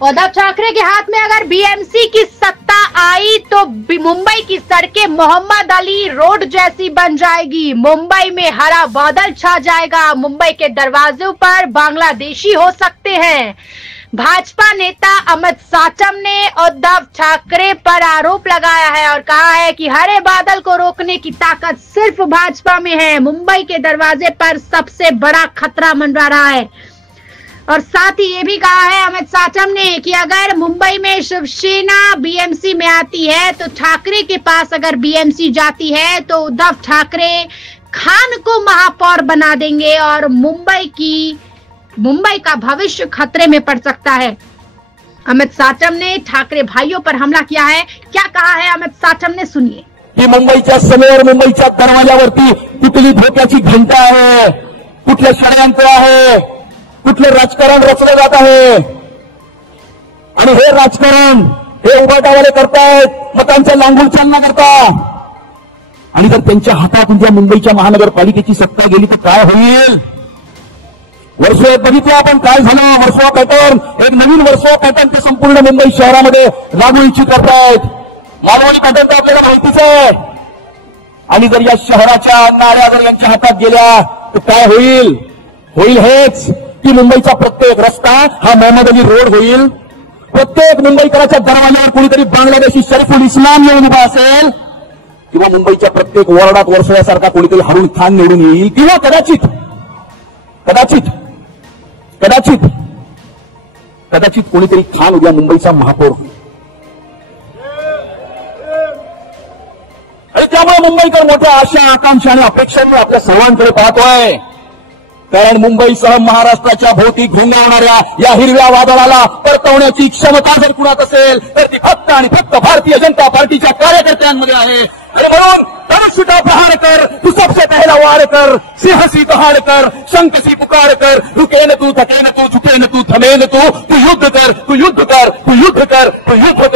उद्धव ठाकरे के हाथ में अगर बीएमसी की सत्ता आई तो मुंबई की सड़कें मोहम्मद अली रोड जैसी बन जाएगी। मुंबई में हरा बादल छा जाएगा। मुंबई के दरवाजों पर बांग्लादेशी हो सकते हैं। भाजपा नेता अमित साचम ने उद्धव ठाकरे पर आरोप लगाया है और कहा है कि हरे बादल को रोकने की ताकत सिर्फ भाजपा में है। मुंबई के दरवाजे पर सबसे बड़ा खतरा मंडरा रहा है। और साथ ही ये भी कहा है अमित साचम ने कि अगर मुंबई में शिवसेना बीएमसी में आती है तो ठाकरे के पास अगर बीएमसी जाती है तो उद्धव ठाकरे खान को महापौर बना देंगे और मुंबई का भविष्य खतरे में पड़ सकता है। अमित साचम ने ठाकरे भाइयों पर हमला किया है। क्या कहा है अमित साचम ने, सुनिए। की मुंबईच्या समेर मुंबईच्या दरवाजावरती कुठली धोक्याची घंटा आहे, कुठलं षडयंत्र आहे, कुठलं राजकारण रचलं जात आहे आणि हे राजकारण हे उबाटावाले करतायत, मतांचा लांगूल चालना करता आणि जर त्यांच्या हातातून ज्या मुंबईच्या महानगरपालिकेची सत्ता गेली तर काय होईल? वर्सोवा बघितलं आपण काय झालं. वर्सोवा पॅटर्न, एक नवीन वर्सोवा पॅटर्न ते संपूर्ण मुंबई शहरामध्ये लागू इच्छित करतायत. मालवणी पॅटर्न तर आपल्याला माहितीच आहे. आणि जर या शहराच्या नाऱ्या जर यांच्या हातात गेल्या तर काय होईल? होईल हेच की मुंबईचा प्रत्येक रस्ता हा मोहम्मद अली रोड होईल. प्रत्येक मुंबईकराच्या दरवाजावर कोणीतरी बांगलादेशी शरीफुल इस्लाम येऊन उभा असेल किंवा मुंबईच्या प्रत्येक वॉर्डात वर्सोव्यासारखा कोणीतरी हारून खान निवडून येईल किंवा कदाचित कोणीतरी खान उद्या मुंबईचा महापौर होईल. आणि त्यामुळे मुंबईकर मोठ्या आशा, आकांक्षा आणि अपेक्षांनी आपल्या सर्वांकडे पाहतोय. कारण मुंबईसह महाराष्ट्राच्या भोवती घुंगावणाऱ्या या हिरव्या वादळाला परतवण्याची क्षमता जर कुणात असेल तर ती फक्त आणि फक्त भारतीय जनता पार्टीच्या कार्यकर्त्यांमध्ये आहे. म्हणून धनुष्यटा प्रहार कर, तू सबसे पहला वार कर, सिंहसी दहाड़ कर, शंखसी पुकार कर, रुके न तू, थके न तू, झुके न तू, थमे न तू, तू युद्ध कर, तू युद्ध कर, तू युद्ध कर, तू युद्ध कर.